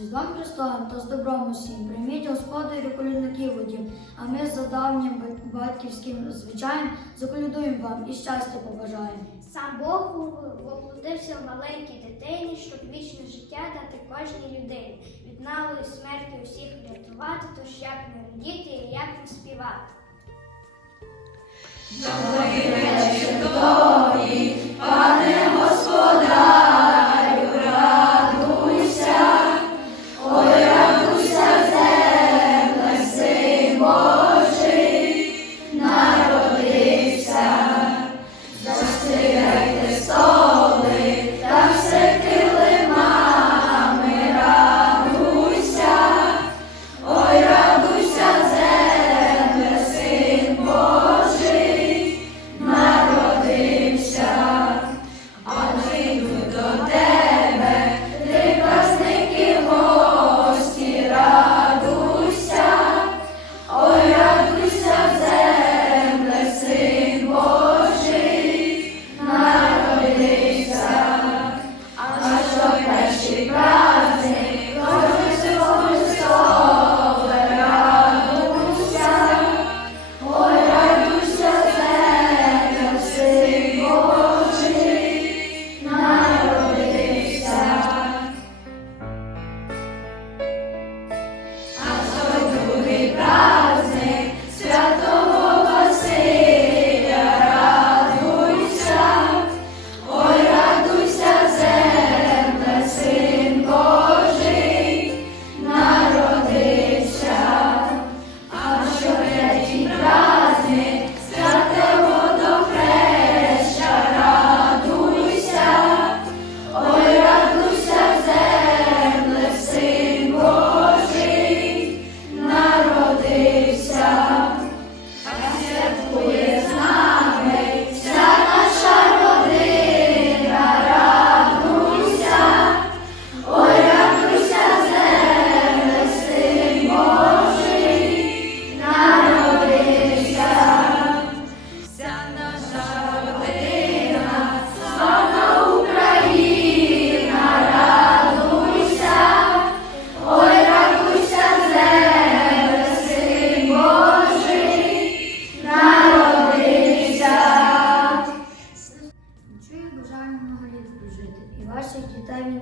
З Різдвом Христовим та з добром усім прийміть господарю колідників у дім, а ми за давнім батьківським звичаєм заколядуємо вам і щастя побажаємо. Сам Бог воплотився в маленькій дитині, щоб вічне життя дати кожній людині. Від налої смерті усіх врятувати, тож як не радіти і як не співати.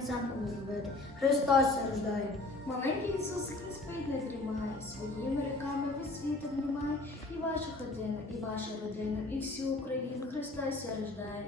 Сам зробити. Христос рождає. Маленький Ісус спить, не дрімає, своїми руками ви світ обнімає, і вашу родину, і ваша родина, і всю Україну Христос рождає.